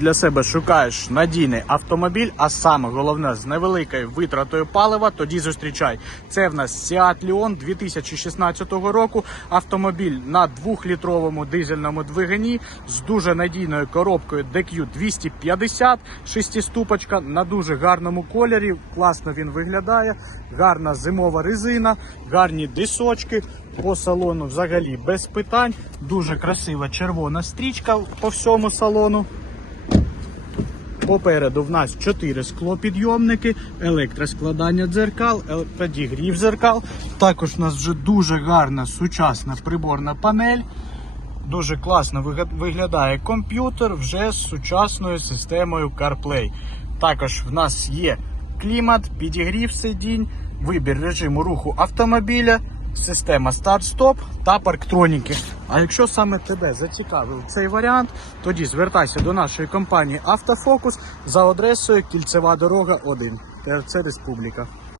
Для себе шукаєш надійний автомобіль, а саме головне з невеликою витратою палива, тоді зустрічай. Це в нас Seat Leon 2016 року. Автомобіль на 2-літровому дизельному двигуні з дуже надійною коробкою DQ 250, шестиступочка на дуже гарному кольорі. Класно він виглядає. Гарна зимова резина, гарні дисочки. По салону взагалі без питань. Дуже красива червона стрічка по всьому салону. Попереду в нас 4 склопідйомники, електроскладання дзеркал, підігрів дзеркал. Також у нас вже дуже гарна сучасна приборна панель. Дуже класно виглядає комп'ютер вже з сучасною системою CarPlay. Також в нас є клімат, підігрів сидінь, вибір режиму руху автомобіля, система старт-стоп та парктроніки. А якщо саме тебе зацікавив цей варіант, тоді звертайся до нашої компанії Автофокус за адресою Кільцева дорога 1 ТРЦ Республіка.